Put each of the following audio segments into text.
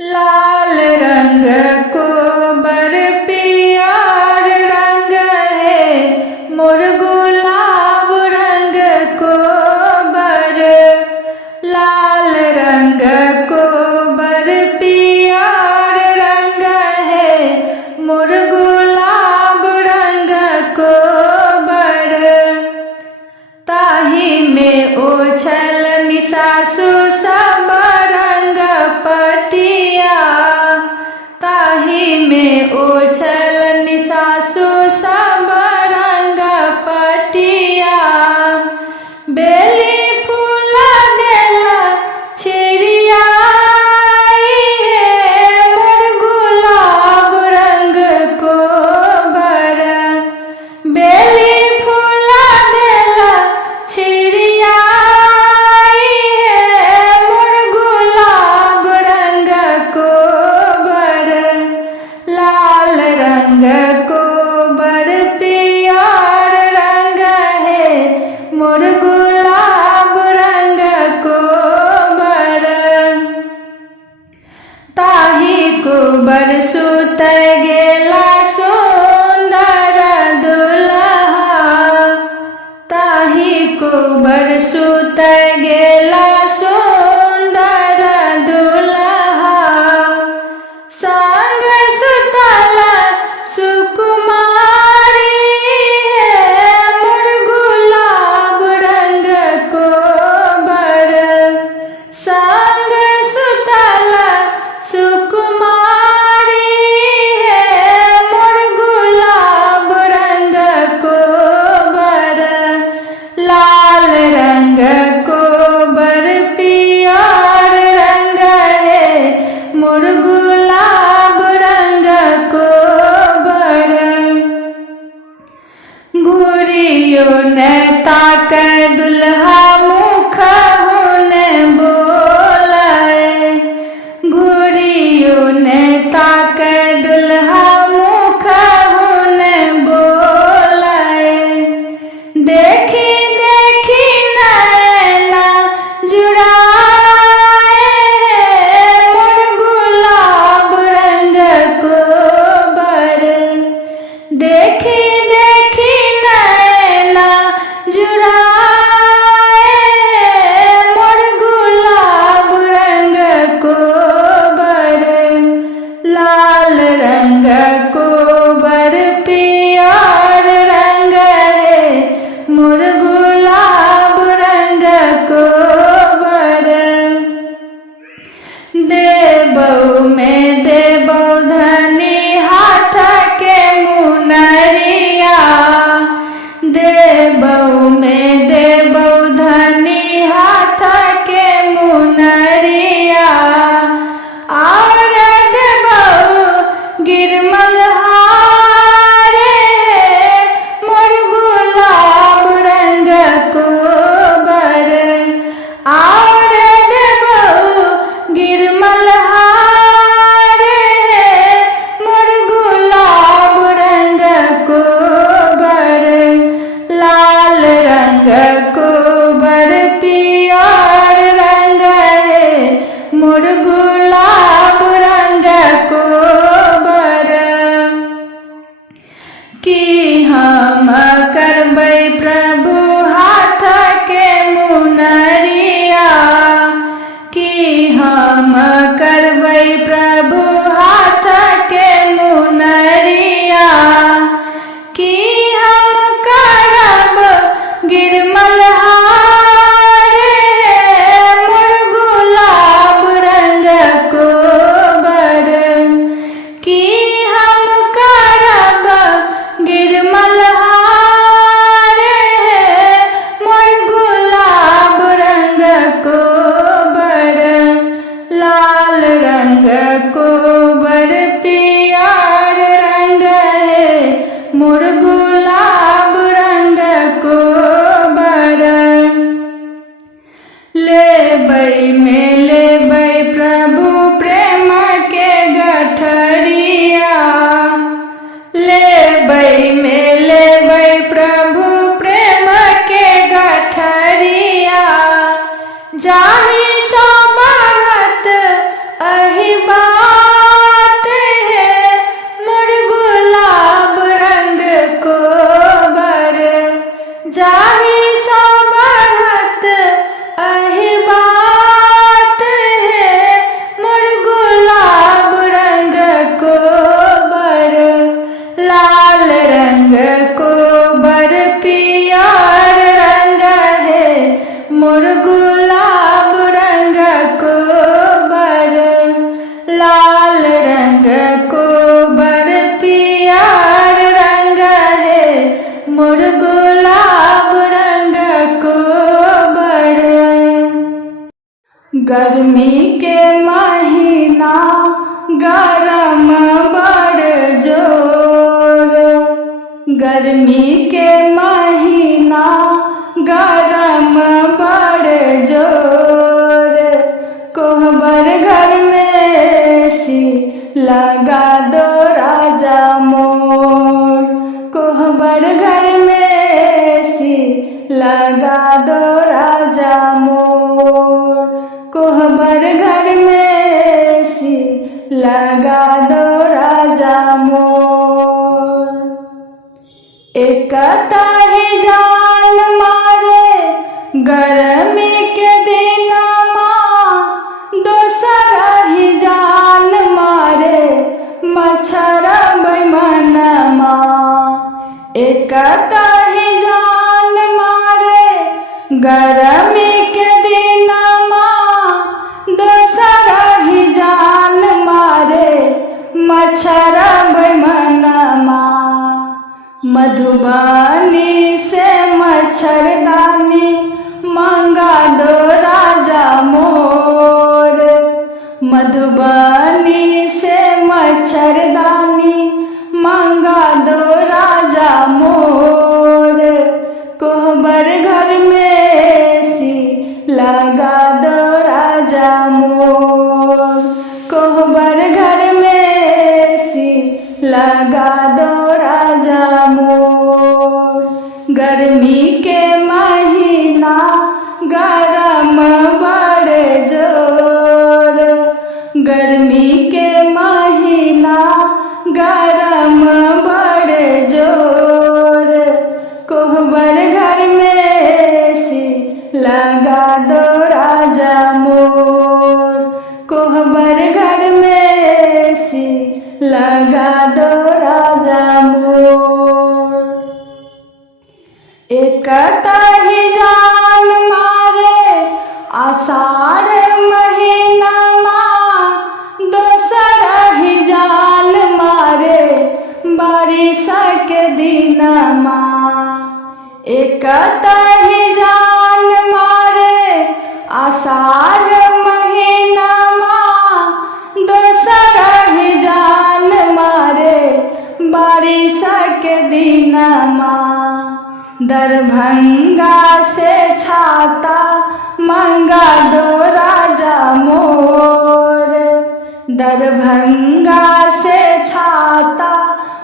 लाल रंग को बर पियर रंग है मोर गुलाब रंग को बर। लाल रंग को बर पियर रंग है मोर गुलाब रंग को बर। ताही में ओछल निसासु सब रंग पटिया। ताही में ओछल निसासु सब रंग पटिया। बेली फूल देला छिड़िया मोर गुलाब रंग को बर। बेली फूल देला छिड़िया मोर गुलाब रंग को बर। लाल रंग को बर पियर रंग है मोर गुलाब रंग को बर। ताही को बर सुत गेला सुंदर दुल्हा। ताही को बर सुत गेला सुंदर दुल्हा। संग सुतला सुकुमारी मोर गुलाब रंग को बर। संग सुतला सुकुमारी मोर गुलाब रंग को बर। लाल रंग को बर पियर रंग है मोर गुलाब रंग को बर। घुरियो न ताक दुल्हा मुख हुन बोलाए। घुरियो न ताक दुल्हा मुख हुन बोलाए। देखी देखी नैना जुड़ाए मोर गुलाब रंग को बर। देखी देखी नैना जुड़ाए मोर गुलाब रंग को बर। लाल रंग को बर पियर रंग है मोर गुलाब रंग को बर। देबौ में देबौ धनी हाथ के मुनरिया। देबौ में देबौ धनी हाथ के मुनरिया। और देबौ गिरमल हार मोर गुलाब रंग को बर। और देबौ गिरमल हार मोर गुलाब रंग को बर। लाल रंग को बर पियर रंग है मोर गुलाब रंग को बर। कि हम करबै प्रभु हाथ के मुनरिया। कि हम करबै प्रभु हाथ के मुनरिया। कि हम करब गिरमल हार मोर गुलाब रंग को बर। कि हम करब गिरमल हार मोर गुलाब रंग को बर। लाल रंग को बर पियर रंग है मोर गुलाब रंग को बर। लेबै में लेबै प्रभु प्रेम के गठरिया। लेबै में लेबै प्रभु प्रेम के गठरिया। जाहि सो बढ़त अहि बा गर्मी के महीना गरम बड़ जोर, गर्मी के महीना गरम बड़ जोर, कोहबर घर में एसी लगा दो राजा मोर, कोहबर घर में एसी लगा दो राजा मोर, कोहबर घर में एसी लगा दो राजा मोर। एक ताही जान मारे गर्मी के दिन माँ, दोसर ही जान मारे मच्छर बैमन माँ। एक ताही जान मारे गर्मी के दिन माँ, दोसर ही जान मारे मच्छर बैमन माँ। मधुबनी से मच्छरदानी मंगा दो राजा मोर, मधुबनी से मच्छरदानी मंगा दो राजा मोर, कोहबर घर में एसी लगा दो राजा मोर, कोहबर घर में एसी लगा दो राजा मोर। गर्मी के महीना गरम बड़ जोर, गर्मी के महीना गरम बड़ जोर, कोहबर घर में एसी लगा दो राजा मोर, कोहबर घर में एसी लगा दो राजा मोर। एक ताही जान मारे आषाढ़ महीना माँ, दोसर ही जान मारे बारिश के दिन माँ। एक ताही जान मारे आषाढ़ महीना माँ, दोसर ही जान मारे बारिश के दिन माँ। दरभंगा से छाता मंगा दो राजा मोर, दरभंगा से छाता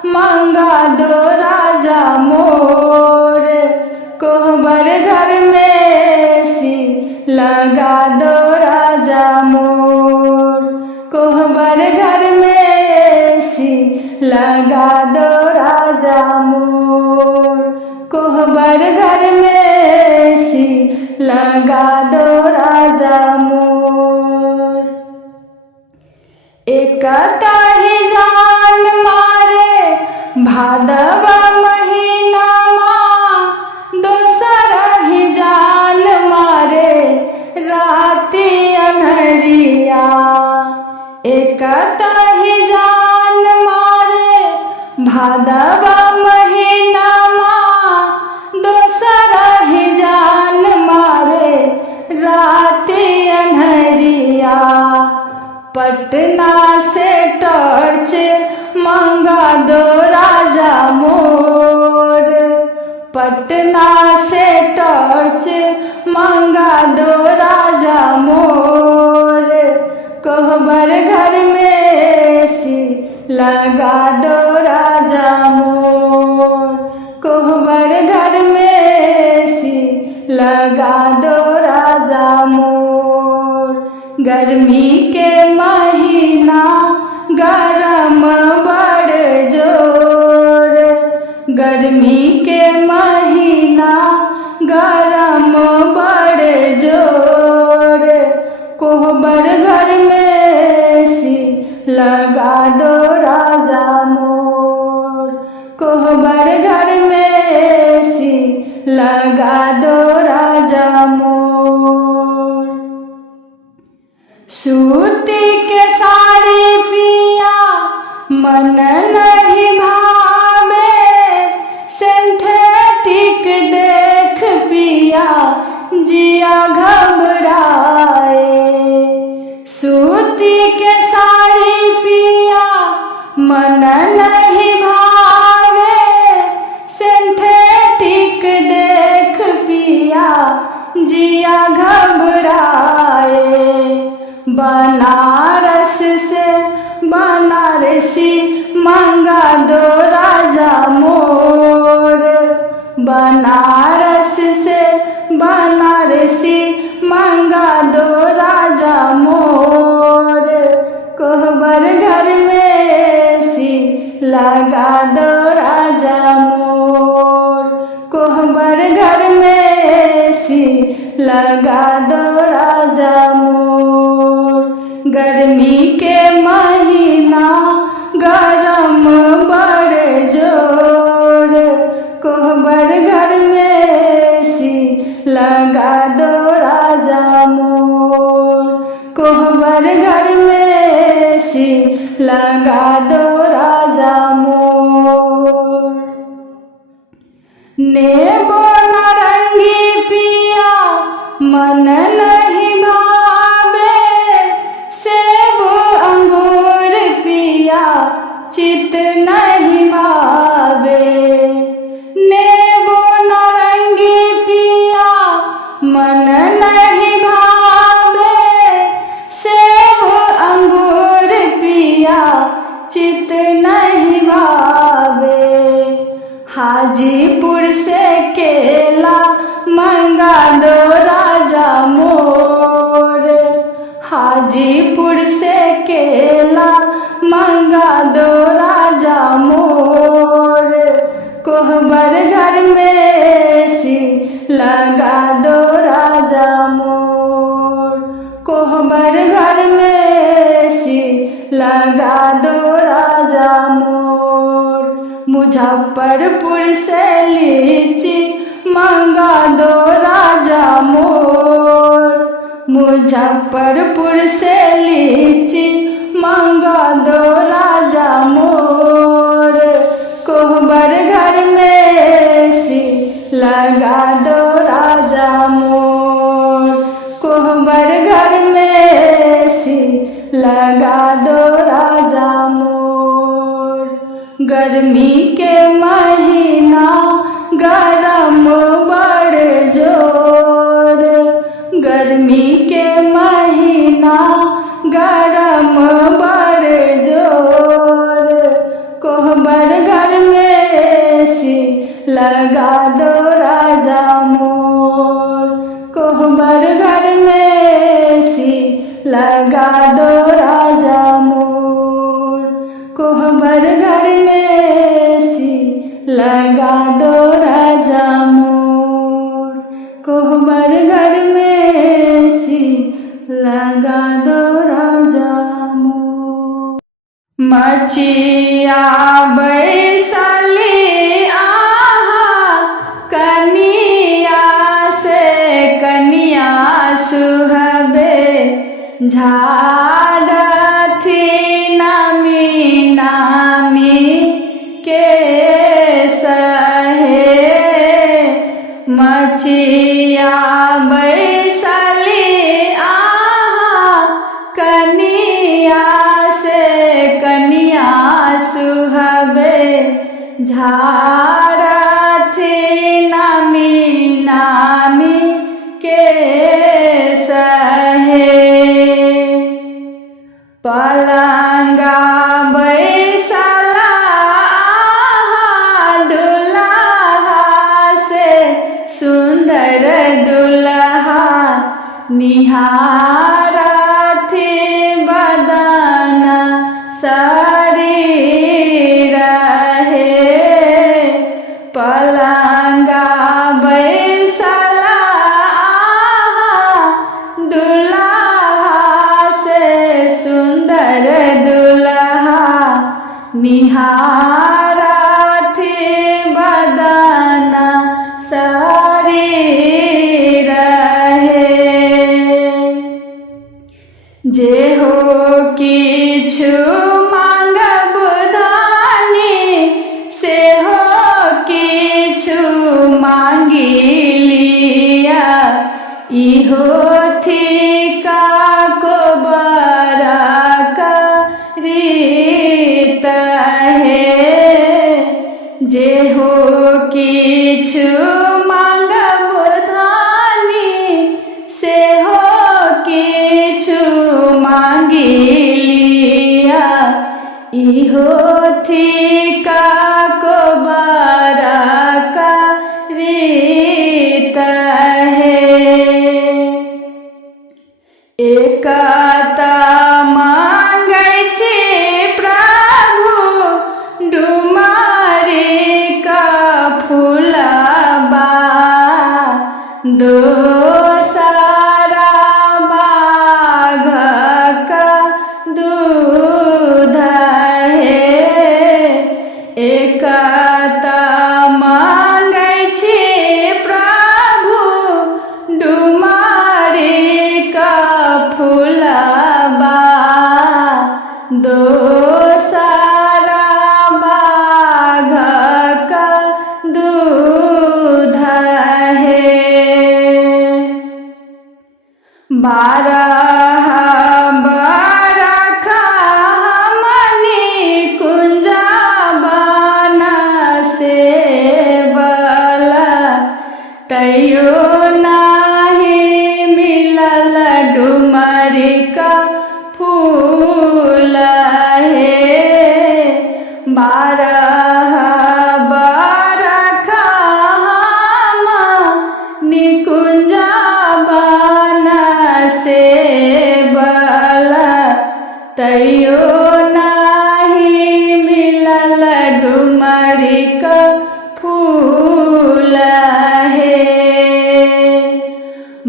मंगा दो राजा मोर, कोहबर घर में एसी लगा दो राजा मोर, कोहबर घर में एसी लगा दो राजा मोर, कोहबर घर में एसी लगा दो राजा मोर। एक ताही जान मारे भादव महीना माँ, दोसर ही जान मारे राती अन्हरिया। एक ताही जान मारे भादव महीना माँ, दोसर ही जान मारे राती अन्हरिया। पटना से टॉर्च मंगा दो राजा मोर, पटना से टॉर्च मंगा दो राजा मोर, कोहबर घर में एसी लगा दो राजा मोर, कोहबर घर में एसी लगा दो राजा मोर। गर्मी के महीना गरम बड़ जोर, गर्मी के महीना गरम बड़ जोर, कोहबर घर में एसी लगा दो राजा मोर, कोहबर घर में एसी लगा दो राजा मोर। सूती के साड़ी पिया मन नहीं भावे, सिंथेटिक देख पिया जिया घबराए। लगा दो राजा मोर। कोहबर घर में एसी लगा दो राजा मोर। गर्मी के महीना गरम बड़ जोर। कोहबर घर में एसी लगा दो राजा मोर। कोहबर घर में एसी लगा दो राजा मोर। नेबो नारंगी पिया मन नहीं भावे। सेब अंगूर पिया चित नहीं भावे। नेबो नारंगी पिया मन नहीं भावे। सेब अंगूर पिया चित नहीं भावे। हाजीपुर से केला मंगा दो राजा मोर। हाजीपुर से केला मंगा दो राजा मोर। कोहबर घर में एसी लगा दो राजा मोर। कोहबर घर में एसी लगा दो राजा मोर। मुजफ्फरपुर से लीची मंगा दो राजा मोर। मुजफ्फरपुर से लीची मंगा दो राजा मोर। कोहबर घर में एसी लगा दो राजा मोर। कोहबर घर में एसी लगा दो राजा मोर। गर्मी के महीना गरम बड़ जोर। गर्मी के महीना गरम बड़ जोर। कोहबर घर में एसी लगा दो राजा मोर। कोहबर घर में एसी लगा दो राजा मोर। कोहबर घर में एसी लगा दो राजा मोर। कोहबर घर में एसी लगा दो राजा मोर। मचिया बैसली आहा कनिया से कनिया सुहबे। झाड़थी नामी नामी के सहे। मचिया बैसली आहा कनिया से कनिया सुहबे। झाड़थी नामी नामी के सहे। पलंगा बैसला दुल्हा से सुंदर दुल्हा। निहारथी बदन शरीर है। पलंगा बैसला दुल्हा से सुंदर दुल्हा। निहारथी बदन शरीर है। जे हो किछु मांगब धानी से हो किछु मांगी लिया। इहो थिका को बरक रीत है। जे हो किछु मांगब धानी से हो किछु मांगी लिया। इहो थिका को बरक रीत है। एक मांगै छी प्रभु दूध हे एकता मांगै छी प्रभु डुमारी का फूलबा दोसरा बाघक दूध हे बारह बरखा हमनी कुंजबन सेवल तैयो नाही मिलल डुमरी का फूल हे बारह बरखा हमनी कुंजबन सेवल तैयो नाही मिलल डुमरी का फूल हे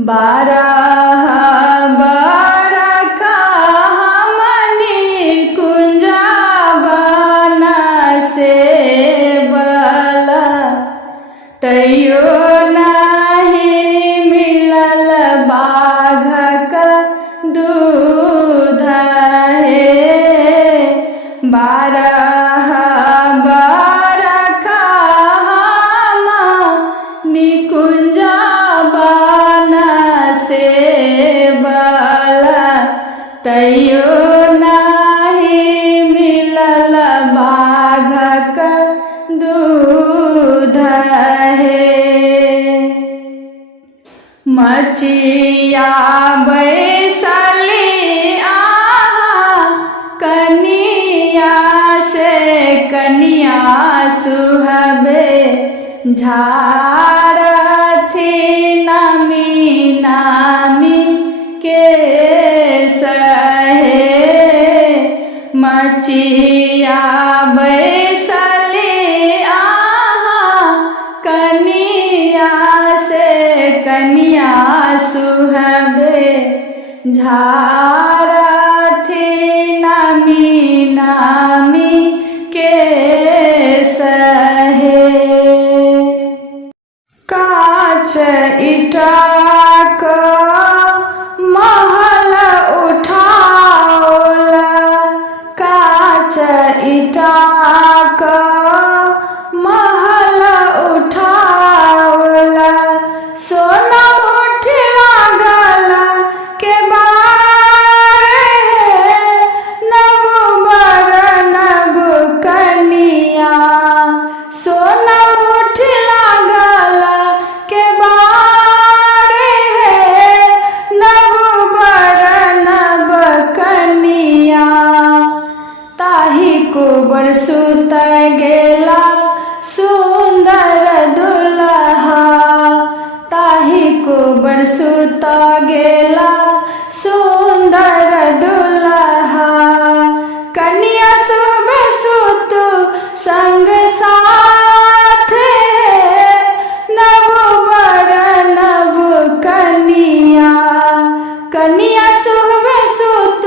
बारह बरखा हमनी कुंजबन सेवल तैयो नाही मिलल बाघक दूध हे बारह बरखा हमनी कुंजबन सेवल तैयो नाही मिलल बाघक दूध हे मचिया बैसली आहा कनिया से कनिया सुहबे झाड़थी नामी नामी के सहे मचिया बैसली आहा कनिया से कनिया सुहबे झाड़थी नामी नामी के सहे काच इटाक महल उठाओला काच इटाक महल उठाओला सोना उठ लागल के बारे नव बर नव कनिया सोना उठ लागल के बारे नव बर नव कनिया ताही को बरसुत गेला सुंदर दुल्हा ताही को बरसुत गेला सुंदर दुल्हा कन्या शुभ सुत संग साथ नव बर नव कनिया कन्या शुभ सुत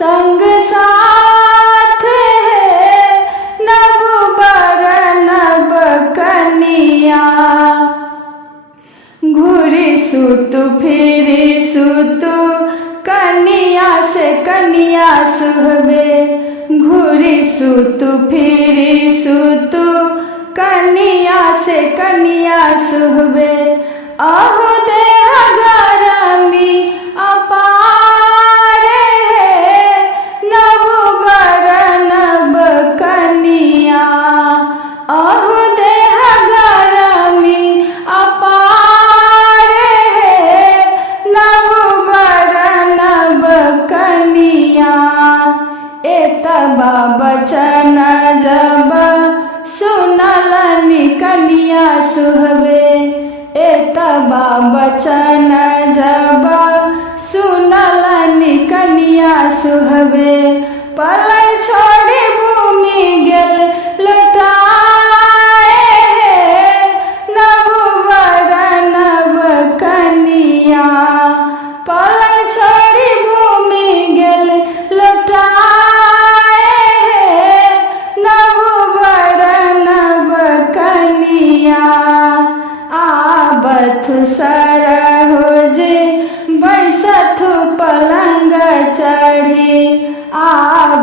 संग साथ नव बर नव कनिया घूरी सुत फिरी सुत कनिया से कनिया सुहबे घूरी सुत फिरी सुत कनिया से कनिया सुहबे अहो देह गरमी अपारे नव बर नव कनिया अहो देह गरमी अपारे नव बर नव कनिया एतबा बचन जब सुनलनि कनिया सुहबे एतबा बचन जब सुनलनि कनिया सुहबे पलय छोड़ी भूमि गेल लौटाए नव बर नव कनिया पलय छोड़ी भूमि गेल लौटाए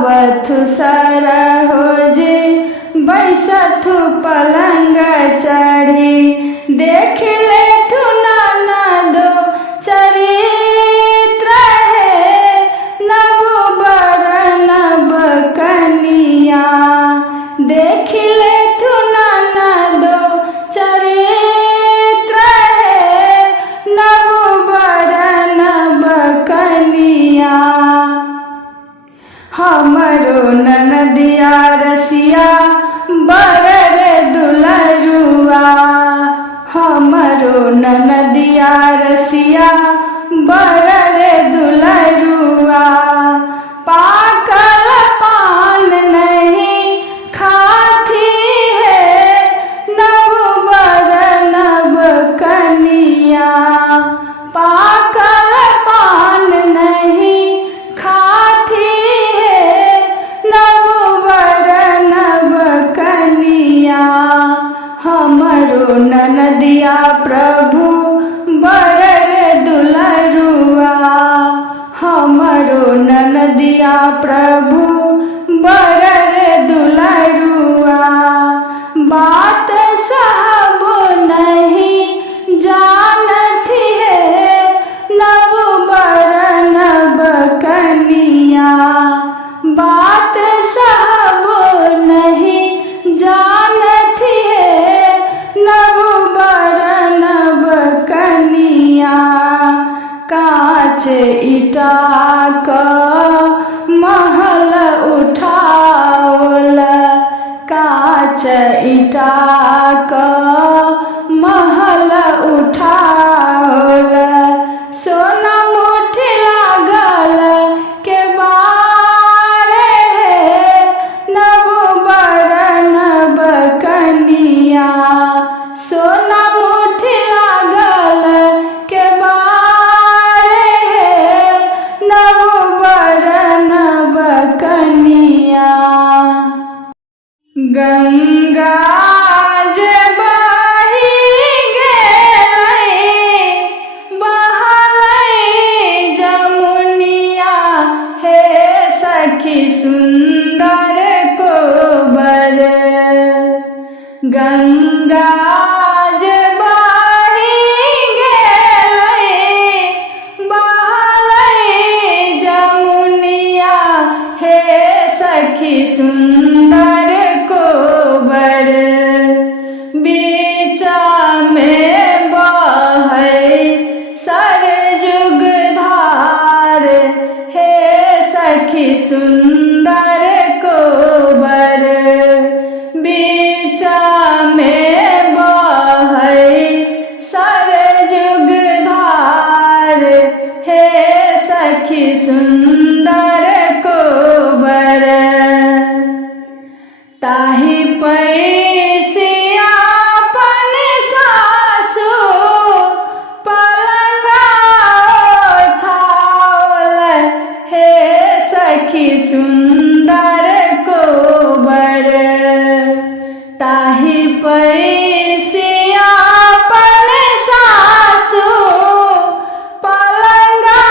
आवथु सरहोजे बैसथु पलंग चढ़ी देख ले तू ननदो चरित्र है नव बर नव कनिया देख ले तू ननदो चरित्र है नव बर नव कनिया हमरो ननदिया रसिया बर रे दुलरुआ हमरो ननदिया रसिया बर रे दुलरुआ पाकल पान नहीं खाती है नव बर नव कनिया पाकल पान नहीं खाती है नव बर नव कनिया हमरो ननदिया प्रभु बर रे दुलरुआ हमरो ननदिया प्रभु बर रे दुलरुआ बात सहब नहीं जानती है नव बर नव कनिया बात सहब नहीं जानती है नव बर नव कनिया काच ईटा क महल उठाओल काच ईटा क महल उठाओल सोना मुठी लागल के बारे है नव बर नव कनिया सोना मुठी लागल के बारे है नव बर नव कनिया गंगा जे बही गेलै बहलै जमुनिया हे सखी सुंदर कोबर गंगा जे बही गेलै बहलै जमुनिया हे सखी सुंदर कोबर बीचा में बहै सरजुग धार हे सखी सुंदर कोबर बीचा में बहै सरजुग धार हे सखी सुंदर कोबर ताहि पैसिया अपन सासु पलंगा छाओल हे सखी सुंदर कोबर ताहि पैसिया अपन सासु पलंगा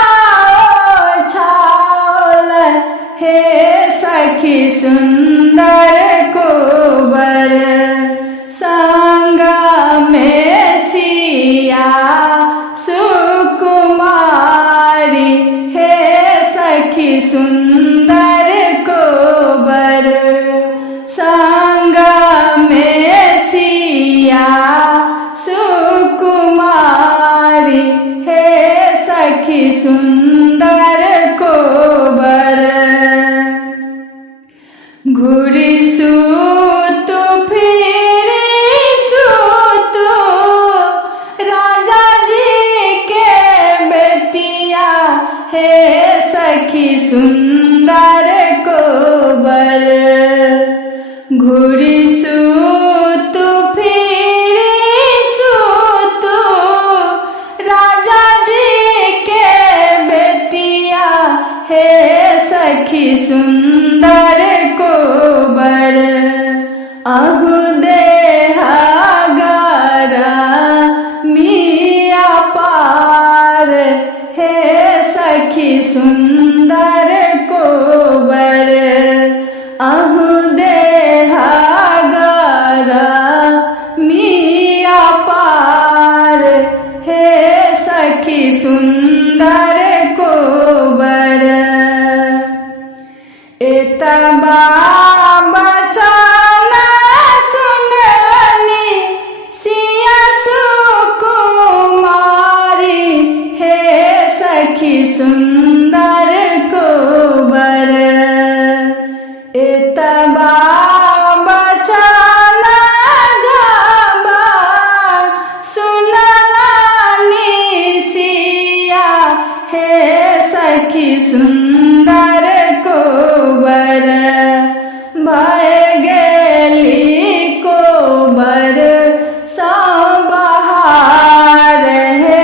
छाओल हे सखी सुंदर कोबर संगा में सिया सुकुमारी हे सखी सुंदर कोबर संगा में सिया सुकुमारी हे सखी सुंदर कोबर घुरी सूतु फिरी सूतु राजा जी के बेटिया हे सखी सुंदर कोबर घुरी सूतु फिरी सूतु राजा जी के बेटिया हे सखी सुंदर कोबर अहु देहा गारा मिया पार हे सखी सुंदर कोबर बचन सुननी सिया सुकुमारी, हे सखी सुंदर कोबर। एतबा बचन जब सुननी सिया, हे सखी सुंदर कोबर। भय गेली कोबर सब बहार, हे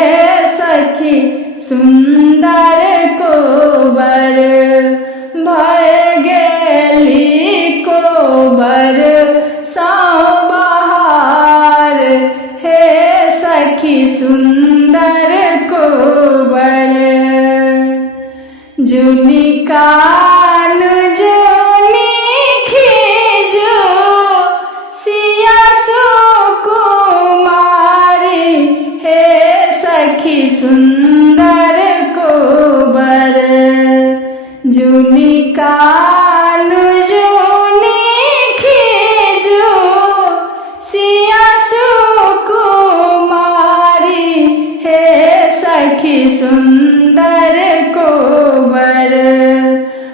सखी सुंदर कोबर। भय गेली कोबर सब बहार, हे सखी सुंदर कोबर। जुनी कान जुनी खीजो सिया सुकुमारी, हे सखी सुंदर कोबर। जुनी कान जुनी खीजो सिया सुकुमारी, हे सखी सुंदर कोबर।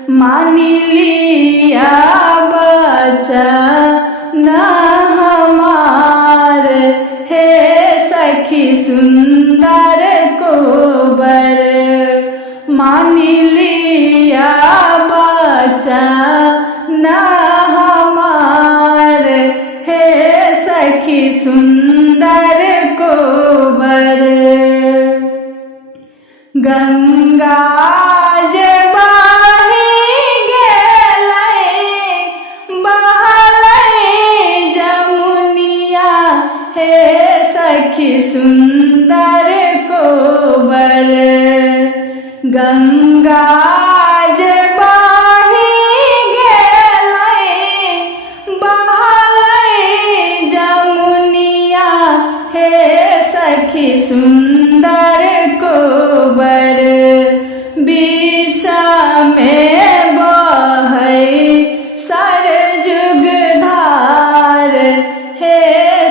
मानी लिया बचन हमार, हे सखी सुंदर कोबर। मानी लिया बचन हमार, हे सखी सुंदर कोबर। गंगा जे बही गेलै बहलै जमुनिया, हे सखी सुंदर कोबर। गंगा जे बही गेलै बहलै जमुनिया, हे सखी सुंदर कोबर। बीच में बहै सरजुग धार, हे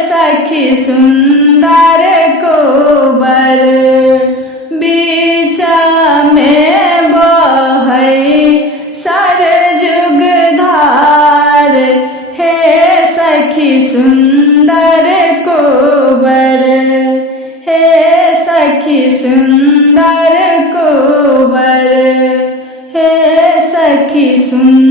सखी सुंदर कोबर। बीच में बहै सरजुग धार, हे सखी सुंदर कोबर। हे सखी सुंदर कोबर, हे सखी सुंदर